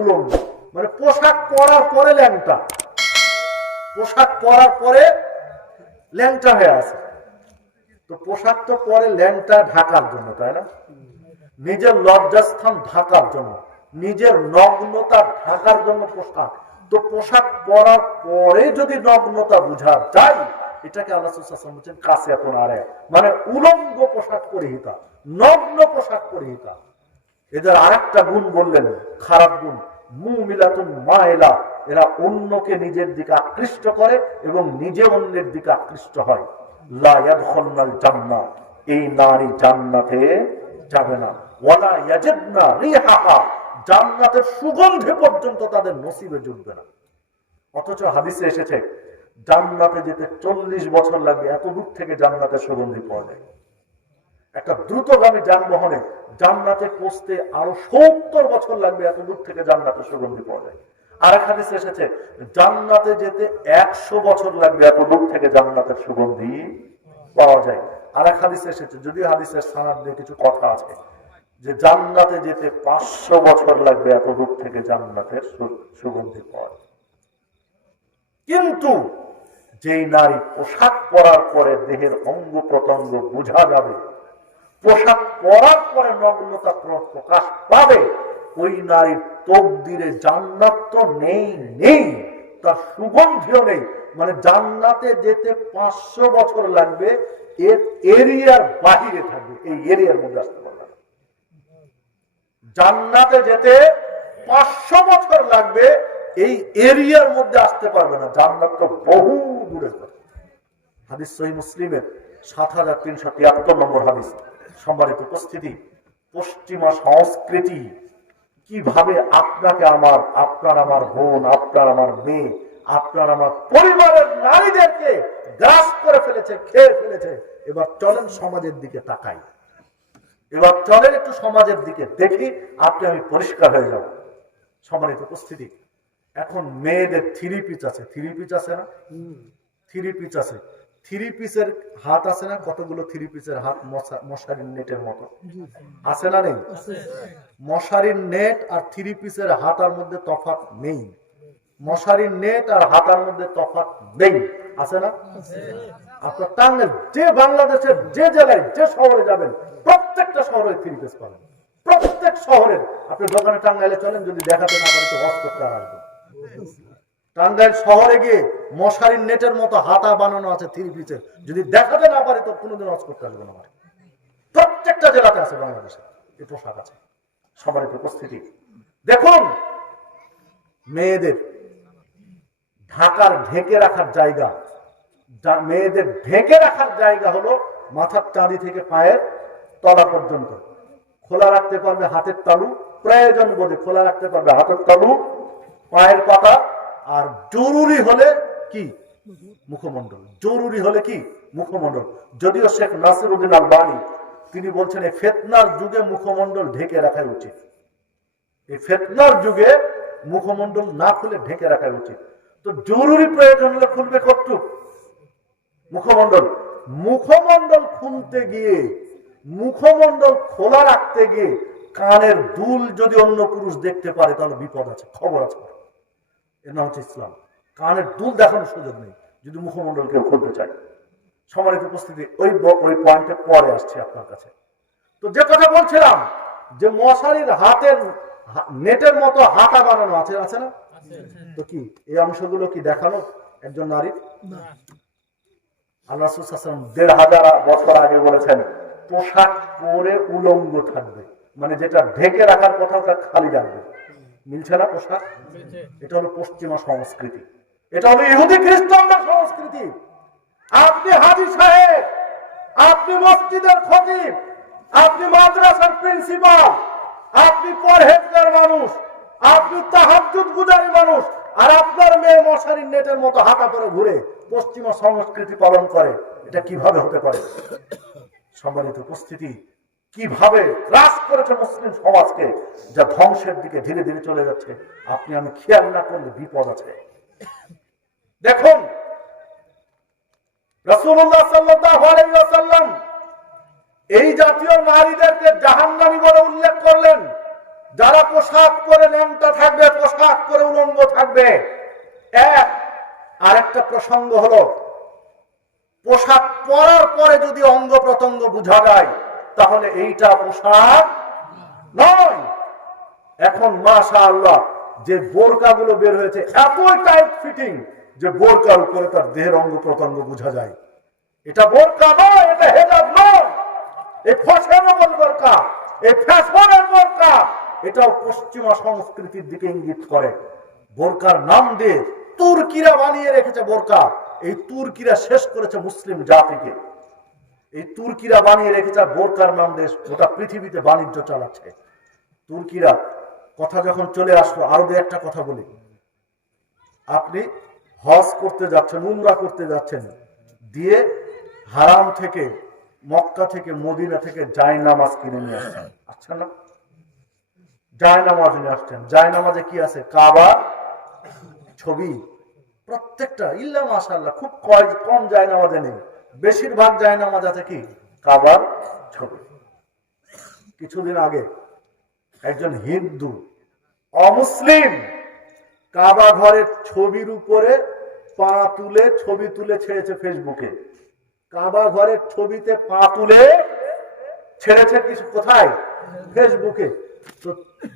উলঙ্গ, মানে পোশাক পরার পরে ল্যাংটা, পোশাক পরার পরে ল্যাংটা হয়ে আছে। তো পোশাক তো পরে ল্যাংটা ঢাকার জন্য, তাই না? নিজের লজ্জাস্থান ঢাকার জন্য, নিজের নগ্নতা ঢাকার জন্য পোশাক। তো পোশাক পরার পরে যদি নগ্নতা বুঝা যায়, এটাকে আল্লাহ বলছেন কাসিয়াতুন আরিয়া, মানে উলঙ্গ পোশাক পরিহিতা, নগ্ন পোশাক পরিহিতা। এদের আরেকটা গুণ বললেন, খারাপ গুণ, মুমিলাতুন মাইলা, এরা অন্যকে নিজের দিকে আকৃষ্ট করে এবং নিজে অন্যের দিকে আকৃষ্ট হয়। লা ইয়াদখুলুল জান্নাহ, এই নারী জান্নাতে যাবে না। ওয়ালা ইয়াজিদনা রিহাহা, জান্নাতের সুগন্ধে পর্যন্ত তাদের নসিবে জুটবে না। অথচ হাদিসে এসেছে জান্নাতে যেতে 40 বছর লাগবে, এত দূর থেকে জান্নাতের সুগন্ধি পাওয়া যায়। একটা দ্রুতগামী যানবাহনে জান্নাতে পৌঁছতে আরো 70 বছর লাগবে, এত দূর থেকে জান্নাতের সুগন্ধি পাওয়া যায়। আরেক হাদিসে এসেছে জান্নাতে যেতে 100 বছর লাগবে, এত দূর থেকে জান্নাতের সুগন্ধি পাওয়া যায়। আরেক হাদিসে এসেছে, যদিও হাদিসের সনদ নিয়ে কিছু কথা আছে, যে জান্নাতে যেতে 500 বছর লাগবে, এত দূর থেকে জান্নাতের সুগন্ধি পাওয়া যায়। কিন্তু যেই নারী পোশাক পরার পরে দেহের অঙ্গ প্রত্যঙ্গ বোঝা যাবে, পোশাক পরার পরে নগ্নতা প্রকাশ পাবে, ওই নারীর তকদিরে জান্নাত তো নেই, তার সুগন্ধিও নেই। মানে জান্নাতে যেতে 500 বছর লাগবে, এর এরিয়ার বাহিরে থাকবে, এই এরিয়ার মধ্যে আসতে পারবে না। জান্নাতে যেতে 500 বছর লাগবে, এই এরিয়ার মধ্যে আসতে পারবে না। জান্নাত তো বহু দূরে। হাদিস সহিহ মুসলিমের 7373 নম্বর হাদিস। সম্মানিত উপস্থিতি, পশ্চিমা সংস্কৃতি কিভাবে আপনাকে আমার, আপনার আমার বোন, আপনার আমার মেয়ে, আপনার আমার পরিবারের নারীদেরকে গ্রাস করে ফেলেছে, খেয়ে ফেলেছে। এবার চলেন সমাজের দিকে তাকাই, এবার চলেন একটু সমাজের দিকে দেখি, আপনি আমি পরিষ্কার হয়ে যাব। সম্মানিত উপস্থিতি, এখন মেয়েদের 3 পিস আছে, 3 পিস আছে না? 3 পিস আছে। 3 পিসের হাত আছে না? কতগুলো 3 পিসের হাত? মশারির নেটের মতো আছে না? নেই? মশারির নেট আর 3 পিসের হাতার মধ্যে তফাৎ নেই। মশারির নেট আর হাতার মধ্যে তফাৎ নেই, আছে না? আপনার টাঙ্গাইল, যে বাংলাদেশের যে জেলায় যে শহরে যাবেন, প্রত্যেকটা শহরে 3 পিস পাবেন। প্রত্যেক শহরের আপনি দোকানে টাঙ্গাইলে চলেন, যদি দেখাতে না পারেন তো হজ করতে আসবেন। টাঙ্গাইল শহরে গিয়ে মশারির নেটের মতো হাতা বানানো আছে 3 পিসের, যদি দেখাতে না পারে তো কোনোদিন হজ করতে আসবেন আমার। প্রত্যেকটা জেলাতে আছে বাংলাদেশে এই পোশাক আছে। সম্মানিত উপস্থিতি, দেখুন মেয়েদের ঢাকার ঢেকে রাখার জায়গা, মেয়েদের ঢেকে রাখার জায়গা হলো মাথার চাঁদি থেকে পায়ের তলা পর্যন্ত। খোলা রাখতে পারবে হাতের তালু, প্রয়োজন বোধে খোলা রাখতে পারবে হাতের তালু, পায়ের পাতা, আর জরুরি হলে কি মুখমণ্ডল। জরুরি হলে কি মুখমণ্ডল। যদিও শেখ নাসিরউদ্দিন আলবানী তিনি বলছেন এই ফিতনার যুগে মুখমণ্ডল ঢেকে রাখাই উচিত। এই ফিতনার যুগে মুখমণ্ডল না খুলে ঢেকে রাখাই উচিত। তো জরুরি প্রয়োজন হলে খুলবে কতটুক? মুখমণ্ডল। মুখমণ্ডল খুলতে গিয়ে, মুখমণ্ডল খোলা রাখতে গিয়ে কানের দুল যদি অন্য পুরুষ দেখতে পারে তাহলে বিপদ আছে, খবর আছে। এর নাম হচ্ছে ইসলাম। কানের দুল দেখানোর সুযোগ নেই যদি মুখমণ্ডল কেউ খুলতে চায়। সম্মানিত উপস্থিতি, ওই পয়েন্টে পরে আসছে আপনার কাছে। তো যে কথা বলছিলাম যে মশারির হাতের নেটের মতো হাতা বানানো আছে, আছে না? তো কি এই অংশগুলো কি দেখানো একজন নারীর? আল্লাহ রাসূল সাল্লাল্লাহু আলাইহি ওয়াসাল্লাম 1500 বছর আগে বলেছেন পোশাক পরে উলঙ্গ থাকবে, মানে যেটা ঢেকে রাখার কথা ওটা খালি রাখবে। মিলছে না পোশাক? এটা হলো পশ্চিমা সংস্কৃতি, এটা হলো ইহুদি খ্রিস্টানদের সংস্কৃতি। আপনি হাজী সাহেব, আপনি মসজিদের খতিব, আপনি মাদ্রাসার প্রিন্সিপাল, আপনি পরহেজগার মানুষ, আপনি তাহাজ্জুদ গুজারি মানুষ, আর আপনার মেয়ে মশারির নেটের মতো হাতা পরে ঘুরে পশ্চিমা সংস্কৃতি পালন করে, এটা কিভাবে হতে পারে? সম্মানিত উপস্থিতি, কিভাবে গ্রাস করেছে মুসলিম সমাজকে, যা ধ্বংসের দিকে ধীরে ধীরে চলে যাচ্ছে। আপনি আমি খেয়াল না করলে বিপদ আছে। দেখুন রাসূলুল্লাহ সাল্লাল্লাহু আলাইহি ওয়াসাল্লাম এই জাতীয় নারীদেরকে জাহান্নামী বলে উল্লেখ করলেন। যারা পোশাক পরে ন্যাংটা থাকবে, পোশাক পরে উলঙ্গ থাকবে। এক আরেকটা প্রসঙ্গ হলো, পোশাক পরার পরে যদি অঙ্গ প্রত্যঙ্গ বোঝা যায় তাহলে এইটা পোশাক নয়। এখন মাশাআল্লাহ যে বোরকাগুলো বের হয়েছে এতই টাইট ফিটিং যে বোরকার উপরে তার দেহের অঙ্গ প্রত্যঙ্গ বোঝা যায়। এটা বোরকা নয়, এটা হেজাব নয়। এই ফ্যাশনেবল বোরকা, এই ফ্যাশনের বোরকা, এটাও পশ্চিমা সংস্কৃতির দিকে ইঙ্গিত করে। বোরকার নাম দিয়ে তুর্কিরা বানিয়ে রেখেছে বোরকা। এই তুর্কিরা শেষ করেছে মুসলিম জাতিকে। এই তুর্কিরা বানিয়ে রেখেছে বোরকার নাম দিয়ে গোটা পৃথিবীতে বাণিজ্য চালাচ্ছে। তুর্কিরা কথা যখন চলে আসলো, আরো দু একটা কথা বলি। আপনি হজ করতে যাচ্ছেন, উমরা করতে যাচ্ছেন, দিয়ে হারাম থেকে, মক্কা থেকে, মদিনা থেকে জায়নামাজ কিনে নিয়ে আসছেন। আচ্ছা না, জায়নামাজ নিয়ে আসছেন। জায়নামাজে কি আছে? কাবার ছবি। প্রত্যেকটা ইল্লা মাশাআল্লাহ খুব কম জায়নামাজে নেই, বেশিরভাগ জায়নামাজ আছে কি? কাবার ছবি। কিছুদিন আগে একজন হিন্দু অমুসলিম কাবা ঘরের ছবির উপরে পা তুলে ছবি তুলে ছেড়েছে ফেসবুকে। কাবা ঘরের ছবিতে পা তুলে ছেড়েছে কিছু কোথায়? ফেসবুকে। তো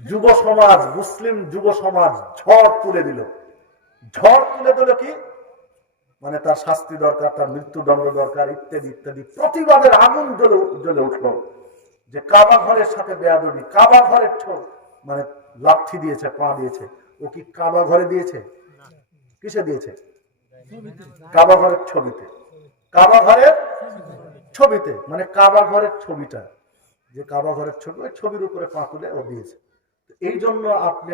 যুব সমাজ, মুসলিম যুব সমাজ ঝড় তুলে দিল। ঝড় তুলে দিল কি? মানে তার শাস্তি দরকার, তার মৃত্যুদণ্ড দরকার, ইত্যাদি ইত্যাদি প্রতিবাদের আগুন জ্বলে উঠল যে কাবা ঘরের সাথে বেয়াদবি। কাবা ঘরের মানে লাঠি দিয়েছে, পা দিয়েছে। ও কি কাবা ঘরে দিয়েছে? কিসে দিয়েছে? কাবা ঘরের ছবিতে। কাবা ঘরের ছবিতে, মানে কাবা ঘরের ছবিটা, যে কাবা ঘরের ছবি, ওই ছবির উপরে পা তুলে ও দিয়েছে। এই জন্য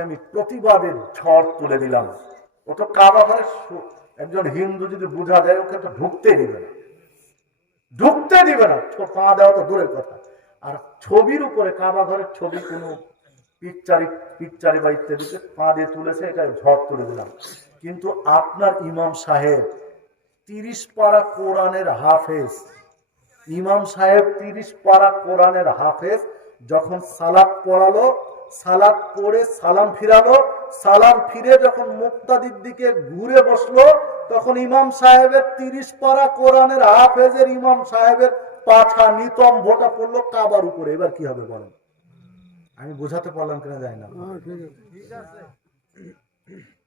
আমি প্রতিবাদের ঝড় তুলে দিলাম। ও তো কাবা ঘরের, একজন হিন্দু যদি বোঝা যায় ওকে তো ঢুকতে দিবে না, ঢুকতে দিবে না। পা দেওয়া তো দূরের কথা। আর ছবির উপরে, কাবা ঘরের ছবি, কোনো পিকচারি বা ইত্যাদিতে পা দিয়ে তুলেছে, এটা ঝড় তুলে দিলাম। কিন্তু আপনার ইমাম সাহেব 30 পারা কোরআনের হাফেজ, ইমাম সাহেব 30 পারা কোরআনের হাফেজ, যখন সালাত পড়ালো, সালাত পড়ে সালাম ফিরালো, সালাম ফিরে যখন মুক্তাদির দিকে ঘুরে বসলো, তখন ইমাম সাহেবের 30 পারা কোরআনের হাফেজের ইমাম সাহেবের পাছা নিতম্বটা পড়লো কাবার উপরে। এবার কি হবে বলেন? আমি বোঝাতে পারলাম কিনা জানি না।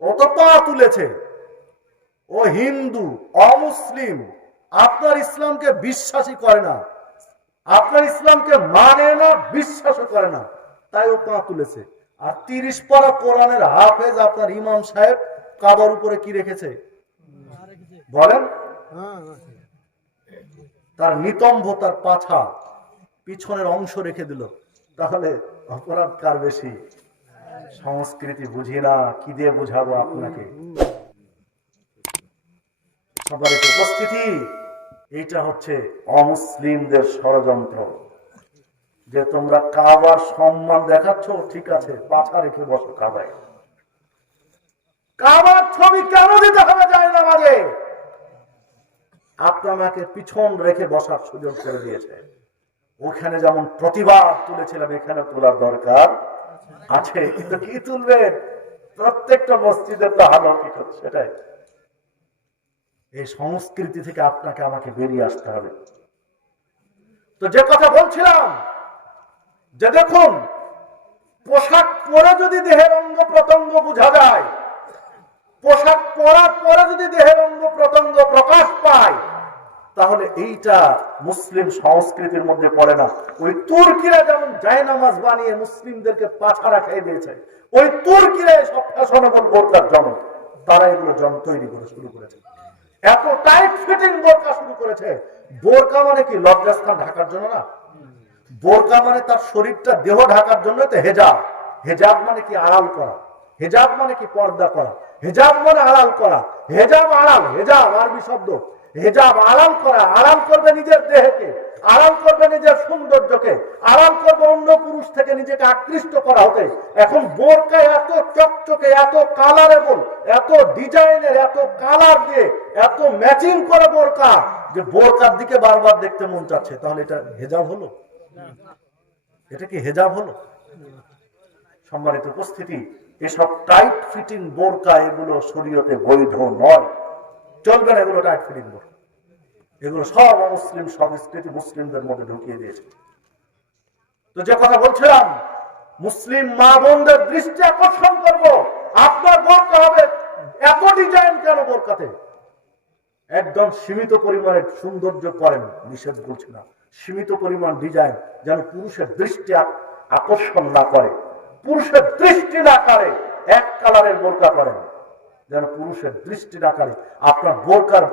ও তো পা তুলেছে, ও হিন্দু অমুসলিম, আপনার ইসলামকে বিশ্বাসই করে না, আপনার ইসলামকে মানে না, বিশ্বাসও করে না, তাই ও পা তুলেছে। আর 30 পারা কোরআনের হাফেজ আপনার ইমাম সাহেব কাবার উপরে কি রেখেছে বলেন? তার নিতম্ব, তার পাছা, পিছনের অংশ রেখে দিল। তাহলে অপরাধ কার বেশি? সংস্কৃতি বুঝি না, কি দিয়ে বুঝাবো আপনাকে? সবার উপস্থিতি, এটা হচ্ছে অমুসলিমদের ষড়যন্ত্র। যে তোমরা কাবার সম্মান দেখাচ্ছ, ঠিক আছে, পাছা রেখে বসো কাবায়। কাবার ছবি কেন দিতে হবে জায়নামাজে? আপনাকে পিছন রেখে বসার সুযোগ করে দিয়েছে। ওখানে যেমন প্রতিবাদ তুলেছিলাম, এখানে তোলার দরকার আছে। কিন্তু কি তুলবেন? প্রত্যেকটা মসজিদে তো হালাকি করছে। সেটাই, এই সংস্কৃতি থেকে আপনাকে আমাকে বেরিয়ে আসতে হবে। তো যে কথা বলছিলাম, যে দেখুন, পোশাক পরে যদি দেহের অঙ্গ প্রত্যঙ্গ বোঝা যায়, পোশাক পরার পরে যদি দেহের অঙ্গ প্রত্যঙ্গ প্রকাশ পায়, তাহলে এইটা মুসলিম সংস্কৃতির মধ্যে পড়ে না। ওই তুর্কিরা যেমন জায়নামাজ বানিয়ে মুসলিমদেরকে পাছাড়া খেয়ে দিয়েছে, ওই তুর্কিরা সব ফ্যাশনেবল বোরকার জনক, তারা এগুলো তৈরি করে শুরু করেছে। এত টাইট ফিটিং বোরকা শুরু করেছে। বোরকা মানে কি? লজ্জাস্থান ঢাকার জন্য না। বোরকা মানে তার শরীরটা, দেহ ঢাকার জন্য তো হেজাব। হেজাব মানে কি? আড়াল করা। হেজাব মানে কি? পর্দা করা। হেজাব মানে আড়াল করা। হেজাব আড়াল, হেজাব আরবি শব্দ। হেজাব আড়াল করা, আড়াল করবে নিজের দেহকে, আড়াল করবে নিজের সৌন্দর্যকে, আড়াল করবে অন্য পুরুষ থেকে নিজেকে আকৃষ্ট করা হতে। এখন বোরকা এত চকচকে, এত কালারেবল, এত ডিজাইনের, এত কালার দিয়ে, এত ম্যাচিং করে বোরকা, যে বোরকার দিকে বারবার দেখতে মন চাচ্ছে। তাহলে এটা হেজাব হলো? এটা কি হেজাব হলো? সম্মানিত উপস্থিতি, এসব টাইট ফিটিং বোরকা এগুলো শরীয়তে বৈধ নয়, চলবে না এগুলো টাইট ফিটিং বোরকা। এগুলো সব অমুসলিম সংস্কৃতি মুসলিমদের মধ্যে ঢুকিয়ে দিয়েছে। তো যে কথা বলছিলাম, মুসলিম মা বোনদের দৃষ্টি আকর্ষণ করব, আপনার বোরকা হবে এত ডিজাইন কেন বোরকাতে? একদম সীমিত পরিমাণে সৌন্দর্য করেন, নিষেধ বলছি না, সীমিত পরিমাণ ডিজাইন যেন পুরুষের দৃষ্টি আকর্ষণ না করে, পুরুষের দৃষ্টি না কাড়ে। এক কালারের বোরকা করেন যেন পুরুষের দৃষ্টি না কাড়ে। আপনার বোরকার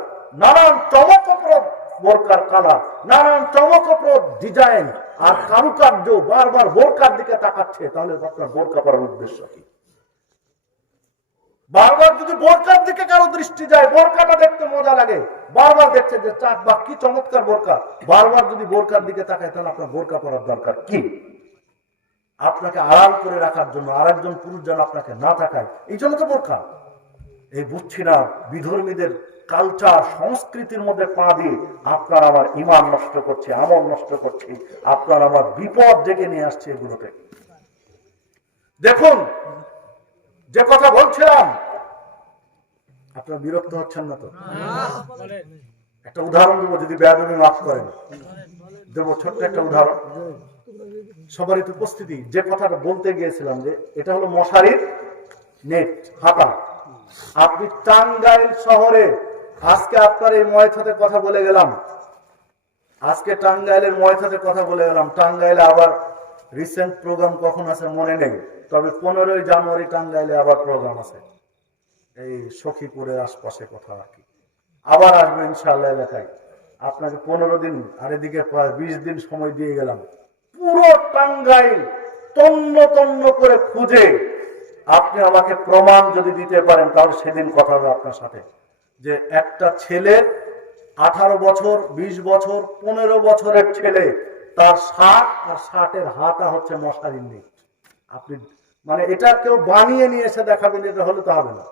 নানান চমকপ্রদ বোরকার কালার, নানান চমকপ্রদ ডিজাইন আর কারুকার্য বারবার বোরকার দিকে তাকাচ্ছে, তাহলে আপনার বোরকা পরার উদ্দেশ্য কি? বারবার যদি বোরকার দিকে কারো দৃষ্টি যায়, বোরকাটা দেখতে মজা লাগে, বারবার দেখছে যে চাক বা কি চমৎকার বোরকা, বারবার যদি বোরকার দিকে তাকায়, তাহলে আপনার বোরকা পরার দরকার কি? আপনাকে আড়াল করে রাখার জন্য, আর একজন পুরুষ যেন আপনাকে না তাকায়, এই জন্য তো বোরকা। এই বুঝছি না, বিধর্মীদের কালচার সংস্কৃতির মধ্যে পা দিয়ে আপনার আমার ঈমান নষ্ট করছে, আমল নষ্ট করছে, আপনার আমার বিপদ ডেকে নিয়ে আসছে এগুলোতে। দেখুন, যে কথা বলছিলাম, আপনারা বিরক্ত হচ্ছেন না তো? একটা উদাহরণ দেবো, যদি বেয়াদবি মাফ করেন, দেবো ছোট্ট একটা উদাহরণ। সবারই তো উপস্থিতি, যে কথাটা বলতে গিয়েছিলাম, যে এটা হলো মশারির নেট, হাতা। আপনি টাঙ্গাইল শহরে, আজকে আপনার এই ময়থাতে কথা বলে গেলাম, আজকে টাঙ্গাইলের ময়থাতে কথা বলে গেলাম। টাঙ্গাইলে আবার রিসেন্ট প্রোগ্রাম কখন আছে মনে নেই, তবে 15ই জানুয়ারি টাঙ্গাইলে আবার প্রোগ্রাম আছে, এই সখীপুরের আশপাশে কথা আর কি। আবার আসবে ইনশাআল্লাহ এলাকায়। আপনাকে 15 দিন আর এদিকে 20 দিন সময় দিয়ে গেলাম। পুরো টাঙ্গাইল তন্ন তন্ন করে খুঁজে আপনি আমাকে প্রমাণ যদি দিতে পারেন, তাহলে সেদিন কথা হবে আপনার সাথে, যে একটা ছেলে 18 বছর, 20 বছর, 15 বছরের ছেলে, তার শার্ট আর শার্টের হাতা হচ্ছে মশারির নেট। আপনি মানে এটা কেউ বানিয়ে নিয়ে এসে দেখাবেন, এটা হলে তো হবে না,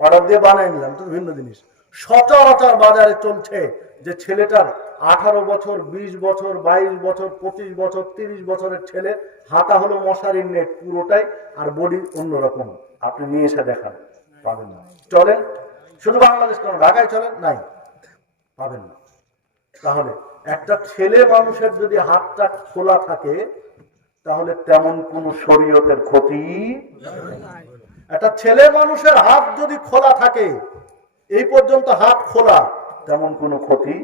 অর্ডার দিয়ে বানিয়ে নিলাম, তো ভিন্ন জিনিস। সচরাচর বাজারে চলছে যে ছেলেটার 18 বছর, 20 বছর, 22 বছর, 25 বছর, 30 বছরের ছেলে, হাতা হলো মশারির নেট পুরোটাই, আর বডি অন্যরকম। আপনি নিয়ে এসে দেখান, পাবেন না। চলেন, শুধু বাংলাদেশ কেন, ঢাকায় চলেন, নাই, পাবেন না। তাহলে একটা ছেলে মানুষের যদি হাতটা খোলা থাকে, তাহলে তেমন কোন শরীয়তের ক্ষতি। একটা ছেলে মানুষের হাত যদি খোলা থাকে, এই পর্যন্ত হাত খোলা, তেমন কোনো ক্ষতি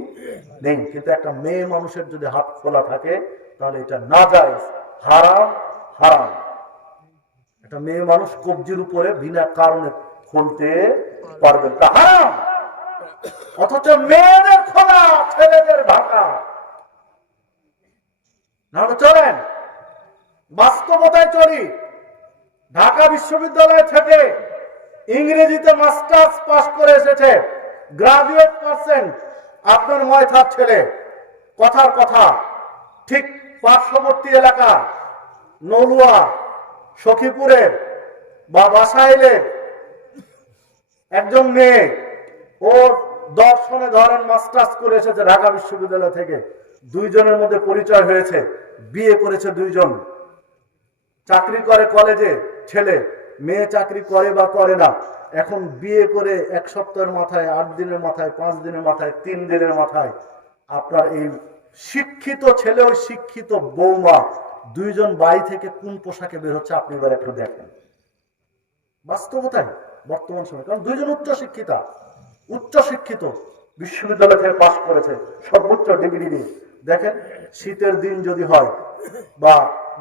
নেই। কিন্তু একটা মেয়ে মানুষের যদি হাত খোলা থাকে, তাহলে এটা নাজায়েজ, হারাম, হারাম। একটা মেয়ে মানুষ কবজির উপরে বিনা কারণে খুলতে পারবে না, হারাম। অথচ মেয়েদের খোলা, ছেলেদের ঢাকা। না চলেন, বাস্তবতায় চলি। ঢাকা বিশ্ববিদ্যালয় থেকে ইংরেজিতে মাস্টার্স পাস করে এসেছে, গ্রাজুয়েট পার্সেন্ট আপনার ময়থার ছেলে। কথার কথা, ঠিক পার্শ্ববর্তী এলাকা নলুয়া, সখীপুরের বা বাসাইলের একজন মেয়ে, ও দর্শনে ধরেন মাস্টার্স করে এসেছে ঢাকা বিশ্ববিদ্যালয় থেকে। দুইজনের মধ্যে পরিচয় হয়েছে, বিয়ে করেছে দুইজন, চাকরি করে কলেজে ছেলে, মেয়ে চাকরি করে বা করে না। এখন বিয়ে করে 1 সপ্তাহের মাথায়, 8 দিনের মাথায়, 5 দিনের মাথায়, 3 দিনের মাথায় আপনার এই শিক্ষিত ছেলে, ওই শিক্ষিত বৌমা, দুইজন বাড়ি থেকে কোন পোশাকে বের হচ্ছে আপনি এবার একটু দেখেন। বাস্তবতায় বর্তমান সময়, কারণ দুইজন উচ্চ শিক্ষিত বিশ্ববিদ্যালয় থেকে পাস করেছে সর্বোচ্চ ডিগ্রি নিয়ে। দেখেন, শীতের দিন যদি হয় বা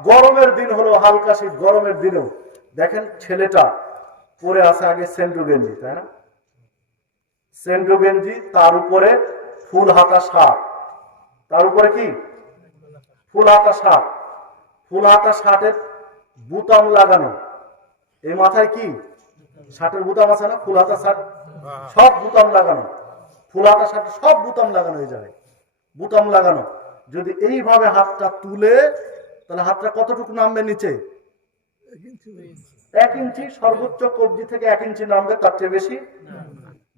গরমের দিন হলো, হালকা শীত, গরমের দিনেও দেখেন ছেলেটা পরে আছে আগে সেন্টু গেঞ্জি, তাই না? সেন্টু গেঞ্জি, তার উপরে ফুল হাতা শার্ট, তার উপরে কি ফুল হাতা শার্ট, ফুল হাতা শার্টের বুতাম লাগানো, এই মাথায় কি শার্টের বুতাম আছে না, ফুল হাতা শার্ট, সব বুতাম লাগানো, ফুল হাতা শার্ট সব বুতাম লাগানো, এই জায়গায় বুতাম লাগানো। যদি এইভাবে হাতটা তুলে, তাহলে হাতটা কতটুকু নামবে নিচে? 1 ইঞ্চি, সর্বোচ্চ কবজি থেকে 1 ইঞ্চি নামবে, তার চেয়ে বেশি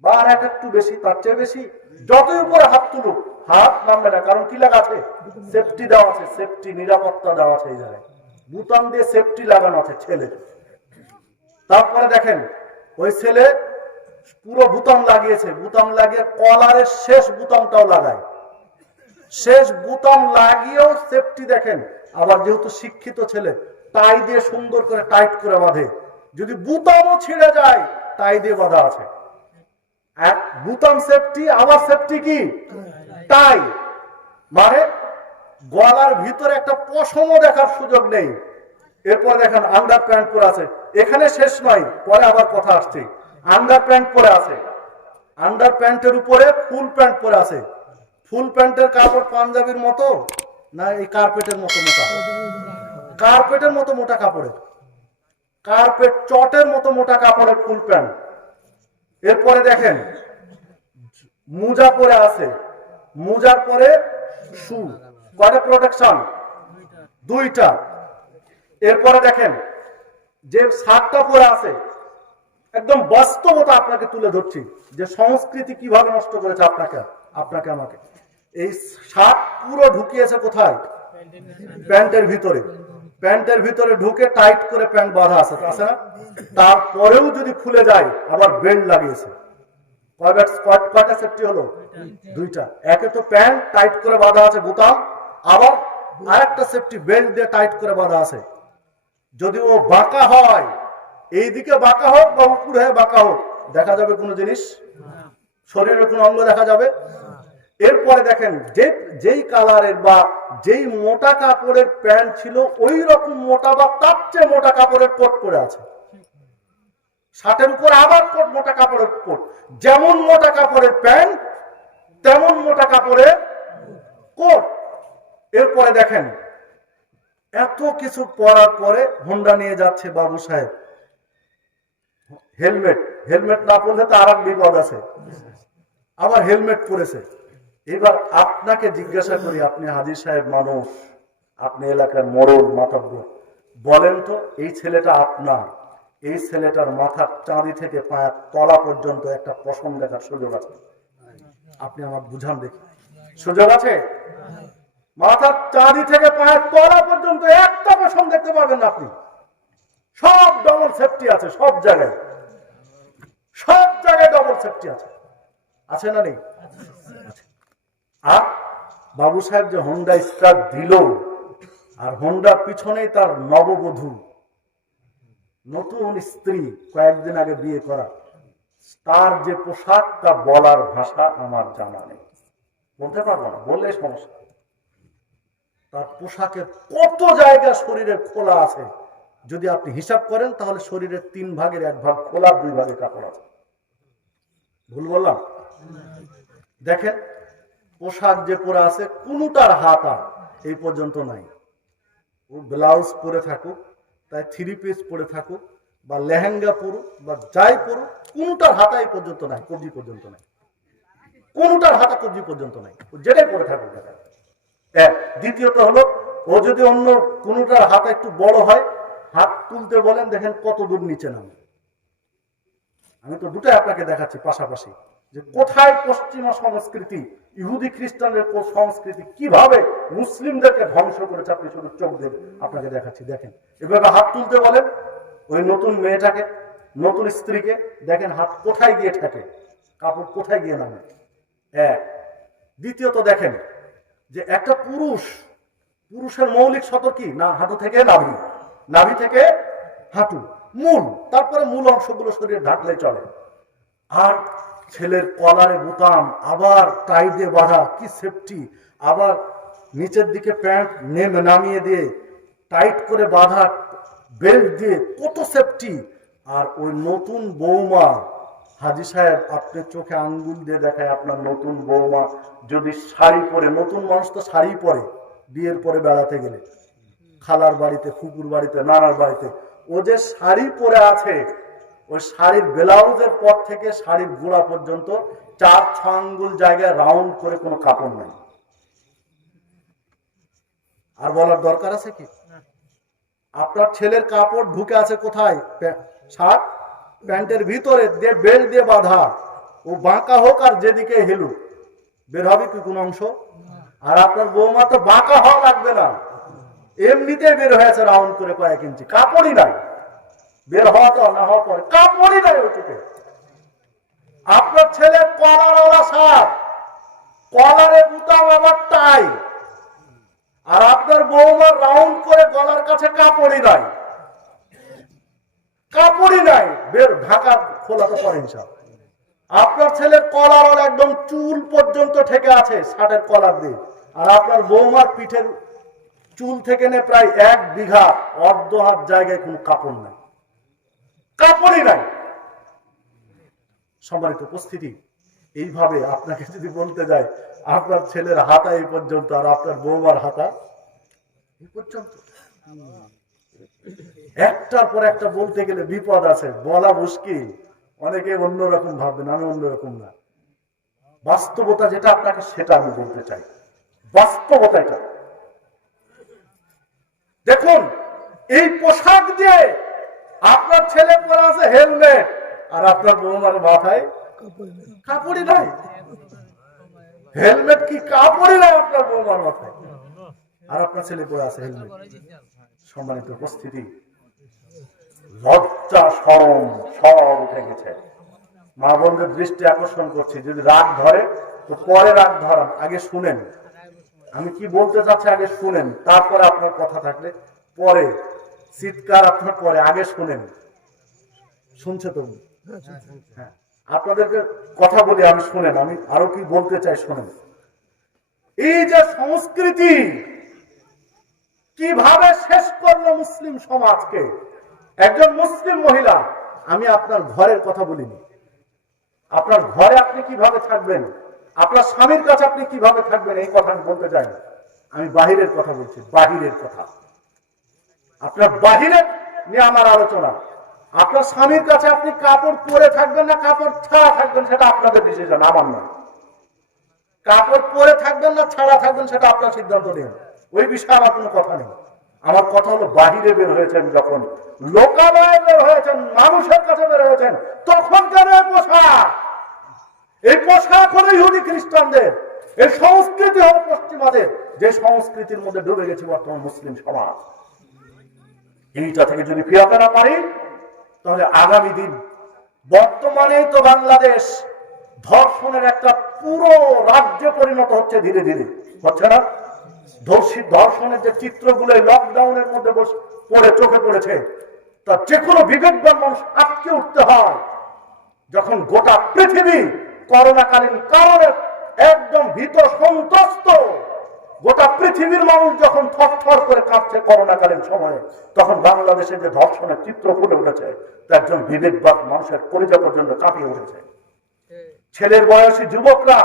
বা আর একটু বেশি, তার চেয়ে বেশি। যতই উপরে হাত তুলুক, হাত নামবে না, কারণ কি লাগা আছে? সেফটি দেওয়া আছে, সেফটি, নিরাপত্তা দেওয়া আছে এই জায়গায়। বুতাম দিয়ে সেফটি লাগানো আছে ছেলের। তারপরে দেখেন ওই ছেলে পুরো বুতাম লাগিয়েছে, বুতাম লাগিয়ে কলারের শেষ বুতামটাও লাগায়, শেষ বুতাম লাগিয়েও সেফটি দেখেন। আবার যেহেতু শিক্ষিত ছেলে, টাই দিয়ে সুন্দর করে টাইট করে বাঁধে, যদি বুতামও ছিঁড়ে যায় টাই দিয়ে বাঁধা আছে। এক বুতাম সেফটি, আবার সেফটি কি টাই, মানে গলার ভিতরে একটা পশমও দেখার সুযোগ নেই। এরপর দেখেন আন্ডার প্যান্ট পরে আছে, এখানে শেষ নয়, পরে আবার কথা আসছে। আন্ডার প্যান্ট পরে আছে, আন্ডার প্যান্টের উপরে ফুল প্যান্ট পরে আছে। ফুল প্যান্টের কাপড় পাঞ্জাবির মতো না এই কার্পেটের মতো মোটা? কার্পেটের মতো মোটা কাপড়ের, কার্পেট চটের মতো মোটা কাপড়ের ফুল প্যান্ট। এরপরে দেখেন মোজা পরে আছে, মোজার পরে শু, কয়টা প্রোটেকশন? দুইটা। এরপরে দেখেন যে শার্টটা পরে আছে, একদম বাস্তবতা আপনাকে তুলে ধরছি যে সংস্কৃতি কিভাবে নষ্ট করেছে আপনাকে আমাকে। এই শার্ট পুরো ঢুকিয়েছে কোথায়? প্যান্টের ভিতরে। প্যান্টের ভিতরে ঢুকে টাইট করে প্যান্ট বাঁধা আছে, আছে না? তারপরেও যদি খুলে যায় আবার বেল্ট লাগিয়েছে। কয়টা সেফটি হলো? দুইটা। একে তো প্যান্ট টাইট করে বাঁধা আছে বুতাম, আবার আরেকটা সেফটি বেল্ট দিয়ে টাইট করে বাঁধা আছে। যদি ও বাঁকা হয়, এইদিকে বাঁকা হোক বা উপর হয়ে বাঁকা হোক, দেখা যাবে কোনো জিনিস? শরীরের কোনো অঙ্গ দেখা যাবে? এরপরে দেখেন যেই কালারের বা যেই মোটা কাপড়ের প্যান্ট ছিল, ওই রকম মোটা বা তার চেয়ে মোটা কাপড়ের কোট পরে আছে। শার্টের উপর আবার কোট, মোটা কাপড়ের কোট। যেমন মোটা কাপড়ের প্যান্ট তেমন মোটা কাপড়ের কোট। এরপরে দেখেন এত কিছু পরার পরে হোন্ডা নিয়ে যাচ্ছে বাবু সাহেব। হেলমেট, হেলমেট না পরলে তো আর এক বিপদ আছে, আবার হেলমেট পরেছে। এবার আপনাকে জিজ্ঞাসা করি, আপনি হাজী সাহেব মানুষ, আপনি এলাকার মোড়ল মাতাব্বর, বলেন তো এই ছেলেটা আপনার, এই ছেলেটার মাথার চাঁদি থেকে পায়ের তলা পর্যন্ত একটা পশম দেখার সুযোগ আছে? আপনি আমার বুঝান দেখি, সুযোগ আছে? মাথার চাঁদি থেকে পায়ের তলা পর্যন্ত একটা পশম দেখতে পাবেন না আপনি। সব ডবল সেফটি আছে, সব জায়গায়, সব জায়গায় ডবল সেফটি আছে, আছে না নেই? আর বাবু সাহেব যে হোন্ডা স্টার্ট দিল, আর হোন্ডার পিছনেই তার নববধূ, নতুন স্ত্রী, কয়েকদিন আগে বিয়ে করা, তার যে পোশাকটা বলার ভাষা আমার জানা নেই, বলতে পারবো না, বললে সমস্যা। তার পোশাকের কত জায়গা শরীরের খোলা আছে, যদি আপনি হিসাব করেন তাহলে শরীরের 3 ভাগের 1 ভাগ খোলা, 2 ভাগে কাপড় আছে। ভুল বললাম? দেখেন পোশাক যে পরে আছে, কোনটার হাতা এই পর্যন্ত নাই। ও ব্লাউজ পরে থাকুক, তাই 3 পিস পরে থাকুক, বা লেহেঙ্গা পরুক, বা যাই পরুক, কোনটার হাতা এই পর্যন্ত নাই, কবজি পর্যন্ত নাই। কোনটার হাতা কবজি পর্যন্ত নাই, যেটাই পরে থাকুক। দ্বিতীয়ত হলো, ও যদি অন্য কোনটার হাত একটু বড় হয়, হাত তুলতে বলেন, দেখেন কত দূর নিচে নামে। আমি তো দুটাই আপনাকে দেখাচ্ছি পাশাপাশি, যে কোথায় পশ্চিমা সংস্কৃতি, ইহুদি খ্রিস্টানদের সংস্কৃতি কিভাবে মুসলিমদেরকে ধ্বংস করেছে, আপনি শুধু চোখ দেন, আপনাকে দেখাচ্ছি। দেখেন এভাবে হাত তুলতে বলেন ওই নতুন মেয়েটাকে, নতুন স্ত্রীকে, দেখেন হাত কোথায় গিয়ে ঠেকে, কাপড় কোথায় গিয়ে নামে। দ্বিতীয়ত দেখেন যে একটা পুরুষের মৌলিক সতর কি না, হাঁটু থেকে নাভি, নাভি থেকে হাঁটু, মূল, তারপরে মূল অংশগুলো শরীরে ঢাকলে চলে। আর ছেলের কলারে বোতাম, আবার টাই দিয়ে বাঁধা, কি সেফটি, আবার নিচের দিকে প্যান্ট নামিয়ে দিয়ে টাইট করে বাঁধা, বেল্ট দিয়ে, কত সেফটি। আর ওই নতুন বৌমা, হাজী সাহেব আপনি চোখে আঙ্গুল দিয়ে দেখায় আপনার নতুন বৌমা যদি শাড়ি পরে, নতুন মানুষ তো শাড়ি পরে বিয়ের পরে বেড়াতে গেলে, খালার বাড়িতে, ফুপুর বাড়িতে, নানার বাড়িতে, ও যে শাড়ি পরে আছে, ওই শাড়ির ব্লাউজের পর থেকে শাড়ির গোড়া পর্যন্ত 4-6 আঙ্গুল জায়গায় রাউন্ড করে কোনো কাপড় নাই। আর বলার দরকার আছে কি? আপনার ছেলের কাপড় ঢুকে আছে কোথায়? শার্ট প্যান্টের ভিতরে দিয়ে বেল্ট দিয়ে বাঁধা, ও বাঁকা হোক আর যেদিকে হেলুক, বের হবে কি কোনো অংশ? আর আপনার বৌমা তো বাঁকা হওয়া লাগবে না, এমনিতে বের হয়েছে রাউন্ড করে কয়েক ইঞ্চি, কাপড়ই নাই, বের হওয়া তো না হওয়া পরে কাপড়ই নাই ওইটুকু। আপনার ছেলে কলারওয়ালা শার্ট, কলারে বুতাম আবার টাই, আর আপনার বৌমার রাউন্ড করে গলার কাছে কাপড়ই নাই, কাপড়ই নাই, বের ঢাকা খোলা তো পরেন সব। আপনার ছেলের কলারওয়ালা একদম চুল পর্যন্ত ঠেকে আছে শার্টের কলার দিয়ে, আর আপনার বৌমার পিঠের চুল থেকে নে প্রায় 1 বিঘা অর্ধ হাত জায়গায় কোনো কাপড় নাই, কাপড়ই নাই। সম্মানিত উপস্থিতি, এইভাবে আপনাকে যদি বলতে যায় আপনার ছেলের হাতা এই পর্যন্ত আর আপনার বৌমার হাতা এই পর্যন্ত, একটার পর একটা বলতে গেলে বিপদ আছে, বলা মুশকিল। অনেকে অন্যরকম ভাববেন, আমি অন্যরকম না। বাস্তবতা যেটা আপনাকে সেটা আমি বলতে চাই, বাস্তবতা এটা। দেখুন, এই পোশাক দিয়ে আপনার ছেলে পরে আছে হেলমেট, আর আপনার বৌমার মাথায় কাপড়ই নাই। হেলমেট কি কাপড়ই নাই আপনার বৌমার মাথায়, আর আপনার ছেলে পরে আছে হেলমেট। সম্মানিত উপস্থিতি, লজ্জা শরম সব উঠে গেছে। মা বোনদের দৃষ্টি আকর্ষণ করছি, যদি রাগ ধরে তো পরে রাগ ধরান, আগে শুনেন আমি কি বলতে চাচ্ছি, আগে শুনেন, তারপরে আপনার কথা থাকলে পরে চিৎকার আপনার পরে, আগে শুনেন। শুনছে তো? হ্যাঁ, আপনাদেরকে কথা বলি, আমি শুনেন, আমি আরো কি বলতে চাই শুনেন। এই যে সংস্কৃতি কিভাবে শেষ করলো মুসলিম সমাজকে। একজন মুসলিম মহিলা, আমি আপনার ঘরের কথা বলিনি, আপনার ঘরে আপনি কিভাবে থাকবেন, আপনার স্বামীর কাছে আপনি কিভাবে থাকবেন এই কথা আমি বলতে চাই না, আমি বাহিরের কথা বলছি, বাহিরের কথা। আপনার বাহিরের নিয়ে আমার আলোচনা। আপনার স্বামীর কাছে আপনি কাপড় পরে থাকবেন না কাপড় ছাড়া থাকবেন সেটা আপনাদের ডিসিশন, আমার নয়। কাপড় পরে থাকবেন না ছাড়া থাকবেন সেটা আপনার সিদ্ধান্ত নিন, ওই বিষয়ে আমার কোনো কথা নেই। আমার কথা হলো বাহিরে বের হয়েছেন, যখন লোকালয়ে বের হয়েছেন, মানুষের কাছে বের হয়েছেন, তখন কেন এই পোশাক? এই পোশাক হলো ইহুদি খ্রিস্টানদের, এই সংস্কৃতি হলো পশ্চিমাদের, যে সংস্কৃতির মধ্যে ডুবে গেছে বর্তমান মুসলিম সমাজ। এইটা থেকে যদি ফিরাতে না পারি তাহলে আগামী দিন, বর্তমানেই তো বাংলাদেশ ধর্ষণের একটা পুরো রাজ্যে পরিণত হচ্ছে, ধীরে ধীরে হচ্ছে না? ধর্ষণের যে চিত্রগুলো লকডাউনের মধ্যে পড়ে চোখে পড়েছে, তা যে কোনো বিবেকবান মানুষ আটকে উঠতে হয়। যখন গোটা পৃথিবী করোনাকালীন কারণে একদম ভীত সন্ত্রস্ত, গোটা পৃথিবীর মানুষ যখন থরথর করে কাঁপছে করোনাকালীন সময়ে, তখন বাংলাদেশে যে ধর্ষণের চিত্র ফুটে উঠেছে, তা একজন বিবেকবান মানুষের কলিজা পর্যন্ত কাঁপিয়ে উঠেছে। ছেলের বয়সী যুবকরা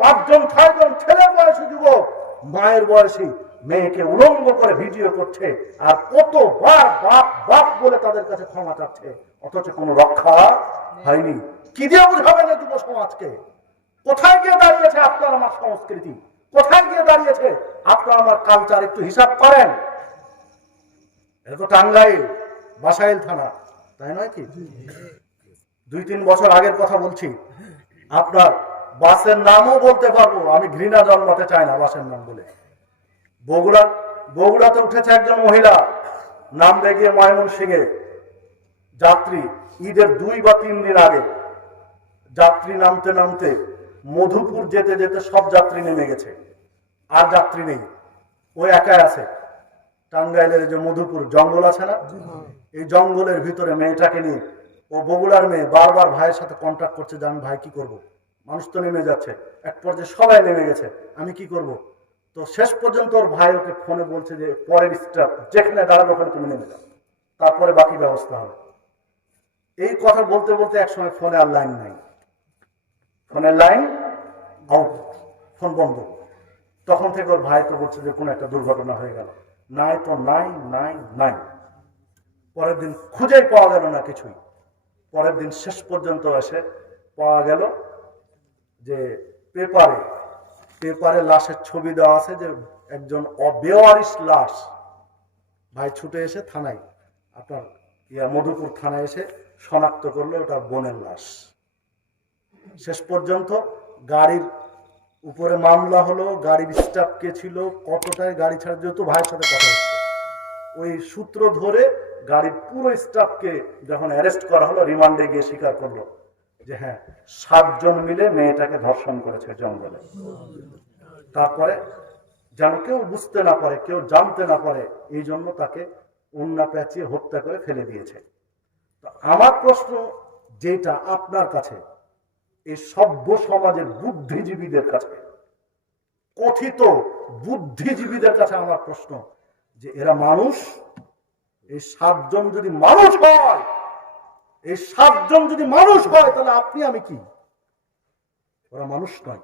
5 জন 6 জন ছেলের বয়সী যুবক মায়ের বয়সী মেয়েকে উলঙ্গ করে ভিডিও করছে, আর কতবার বাপ বাপ বলে তাদের কাছে ক্ষমা চাচ্ছে, অথচ কোনো রক্ষা হয়নি। কি দিয়ে বুঝাবেন যুব সমাজকে? কোথায় গিয়ে দাঁড়িয়েছে আপনার আমার সংস্কৃতি, কোথায় গিয়ে দাঁড়িয়েছে আপনার আমার কালচার? একটু হিসাব করেন। এটা তো টাঙ্গাইল বাসাইল থানা, তাই নয় কি? 2-3 বছর আগের কথা বলছি। আপনার বাসের নামও বলতে পারবো, আমি ঘৃণা জন্মাতে চাই না বাসের নাম বলে। বগুড়াতে উঠেছে একজন মহিলা, নামবে গিয়ে ময়মনসিংহে। যাত্রী ঈদের 2 বা 3 দিন আগে যাত্রী নামতে নামতে মধুপুর যেতে যেতে সব যাত্রী নেমে গেছে, আর যাত্রী নেই, ও একাই আছে। টাঙ্গাইলের যে মধুপুর জঙ্গল আছে না, এই জঙ্গলের ভিতরে মেয়েটাকে নিয়ে, ও বগুড়ার মেয়ে, বারবার ভাইয়ের সাথে কন্ট্যাক্ট করছে যে আমি ভাই কি করব, মানুষ তো নেমে যাচ্ছে। এক পর্যায়ে সবাই নেমে গেছে, আমি কি করব? তো শেষ পর্যন্ত ওর ভাই ওকে ফোনে বলছে যে পরের স্টপ যেখানে দাঁড়ানো ওখানে তুমি নেমে যাও, তারপরে বাকি ব্যবস্থা হবে। এই কথা বলতে বলতে একসময় ফোনে আর লাইন নাই, ফোনের লাইন আউট, ফোন বন্ধ। তখন থেকে ওর ভাই তো বলছে যে কোনো একটা দুর্ঘটনা হয়ে গেল। নাই তো নাই নাই নাই। পরের দিন খুঁজেই পাওয়া গেল না কিছুই। পরের দিন শেষ পর্যন্ত এসে পাওয়া গেল যে পেপারে লাশের ছবি দেওয়া আছে, যে একজন বেওয়ারিশ লাশ। ভাই ছুটে এসে থানায়, আপনার মধুপুর থানায় এসে শনাক্ত করলো ওটা বোনের লাশ। শেষ পর্যন্ত গাড়ির উপরে মামলা হলো, গাড়ির স্টাফ কে ছিল, কতটায় গাড়ি ছাড়া, যেহেতু ভাইয়ের সাথে কথা হচ্ছে, ওই সূত্র ধরে গাড়ির পুরো স্টাফকে যখন অ্যারেস্ট করা হলো, রিমান্ডে গিয়ে স্বীকার করলো যে হ্যাঁ 7 জন মিলে মেয়েটাকে ধর্ষণ করেছে জঙ্গলে। তারপরে যেন কেউ বুঝতে না পারে, কেউ জানতে না পারে, এই জন্য তাকে ওন্না পেঁচিয়ে হত্যা করে ফেলে দিয়েছে। তো আমার প্রশ্ন যেটা আপনার কাছে, এই সভ্য সমাজের বুদ্ধিজীবীদের কাছে, কথিত বুদ্ধিজীবীদের কাছে আমার প্রশ্ন যে এরা মানুষ? এই 7 জন যদি মানুষ হয়, এই 7 জন যদি মানুষ হয়, তাহলে আপনি আমি কি? ওরা মানুষ নয়,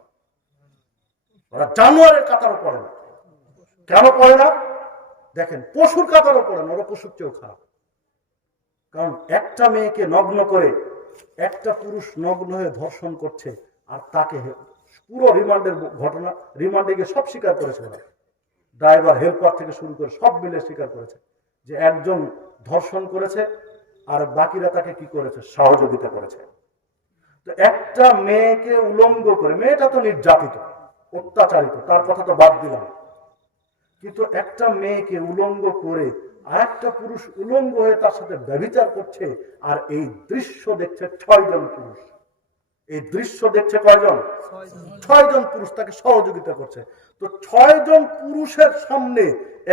ওরা জানোয়ারের কাতারও পড়ে না। কেন পড়ে না? দেখেন, পশুর কাতারও পড়ে না, ওরা পশুর চেয়েও খারাপ। কারণ একটা মেয়েকে নগ্ন করে একটা পুরুষ নগ্ন হয়ে ধর্ষণ করছে, আর তাকে পুরো রিমান্ডের ঘটনা, রিমান্ডে গিয়ে সব স্বীকার করেছে, ড্রাইভার হেল্পার থেকে শুরু করে সব মিলে স্বীকার করেছে যে একজন ধর্ষণ করেছে আর বাকিরা তাকে কি করেছে? সহযোগিতা করেছে। তো একটা মেয়েকে উলঙ্গ করে, মেয়েটা তো নির্যাতিত, অত্যাচারিত, তার কথা তো বাদ দিলাম, কিন্তু একটা মেয়েকে উলঙ্গ করে আর একটা পুরুষ উলঙ্গ হয়ে তার সাথে ব্যভিচার করছে, আর এই দৃশ্য দেখছে 6 জন পুরুষ। এই দৃশ্য দেখছে কয়জন? 6 জন পুরুষ তাকে সহযোগিতা করছে। তো 6 জন পুরুষের সামনে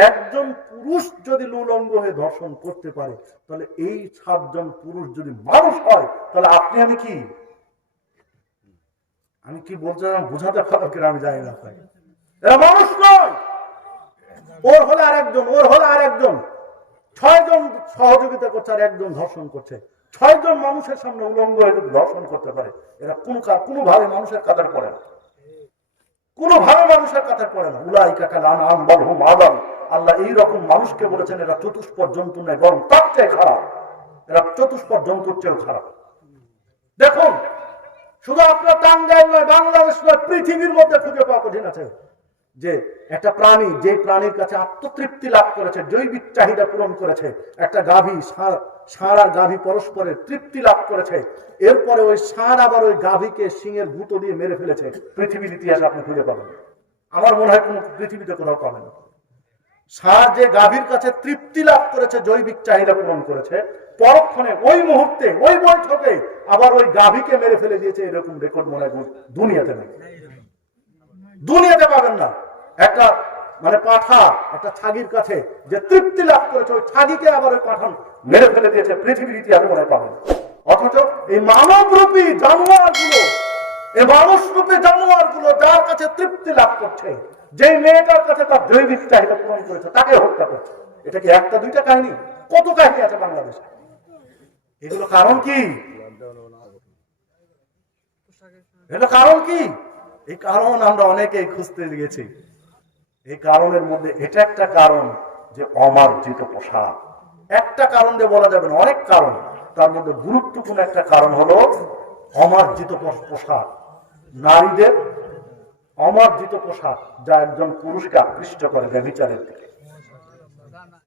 একজন পুরুষ যদি উলঙ্গ হয়ে ধর্ষণ করতে পারে, তাহলে এই 7 জন পুরুষ যদি মানুষ হয়, তাহলে আপনি আমি কি? আমি কি বলতে বুঝাতে পারবো কিনা আমি জানি না। এরা মানুষ নয়, ওর হলে আরেকজন, ওর হলে আরেকজন। 6 জন সহযোগিতা করছে আর একজন ধর্ষণ করছে। 6 জন মানুষের সামনে উলঙ্গ হয়ে যদি ধর্ষণ করতে পারে, এরা কোনোভাবে মানুষের কাতার পড়ে না, কোনোভাবে মানুষের কাতার পড়ে না। উলাইকা কাল আনআম বাল হুম আযাল। আল্লাহ এইরকম মানুষকে বলেছেন এরা চতুষ্পদ জন্তু নয়, বরং তার চেয়ে খারাপ। এরা চতুষ্পদ জন্তুর চেয়েও খারাপ। দেখুন, শুধু আপনার টাঙ্গাইল নয়, বাংলাদেশ নয়, পৃথিবীর মধ্যে খুঁজে পাওয়া কঠিন আছে যে একটা প্রাণী, যে প্রাণীর কাছে আত্মতৃপ্তি লাভ করেছে, জৈবিক চাহিদা পূরণ করেছে, একটা গাভী, ষাঁড় আর গাভী পরস্পরের তৃপ্তি লাভ করেছে, এরপরে ওই ষাঁড় আবার ওই গাভীকে শিঙের গুঁতো দিয়ে মেরে ফেলেছে, পৃথিবীর ইতিহাসে আপনি খুঁজে পাবেন? আমার মনে হয় কোন পৃথিবীতে কোথাও পাবেন না। ষাঁড় যে গাভীর কাছে তৃপ্তি লাভ করেছে, জৈবিক চাহিদা পূরণ করেছে, পরক্ষণে ওই মুহূর্তে ওই বৈঠকে আবার ওই গাভীকে মেরে ফেলে দিয়েছে, এরকম রেকর্ড মনে হয় দুনিয়াতে নেই, দুনিয়াতে পাবেন না। একটা মানে পাঠা একটা ছাগির কাছে যে তৃপ্তি লাভ করেছে, ওই ছাগিকে আবার ওই পাঠান মেরে ফেলে দিয়েছে, পৃথিবীর ইতিহাসে মনে পাবেন। অথচ এই মানবরূপী জানোয়ার গুলো, এই মানুষরূপী জানোয়ার গুলো যার কাছে তৃপ্তি লাভ করছে, যে মেয়েটার কাছে তার জৈবিক চাহিদা পূরণ করেছে, তাকে হত্যা করছে। এটা কি একটা দুইটা কাহিনী? কত কাহিনী আছে বাংলাদেশে। এগুলো কারণ কি? এগুলো কারণ কি? এই কারণ আমরা অনেকেই খুঁজতে গেছি। এই কারণের মধ্যে এটা একটা কারণ যে অমার্জিত পোশাক। একটা কারণ দিয়ে বলা যাবে না, অনেক কারণ। তার মধ্যে গুরুত্বপূর্ণ একটা কারণ হলো অমার্জিত পোশাক, নারীদের অমার্জিত পোশাক, যা একজন পুরুষকে আকৃষ্ট করে ব্যভিচারের দিকে।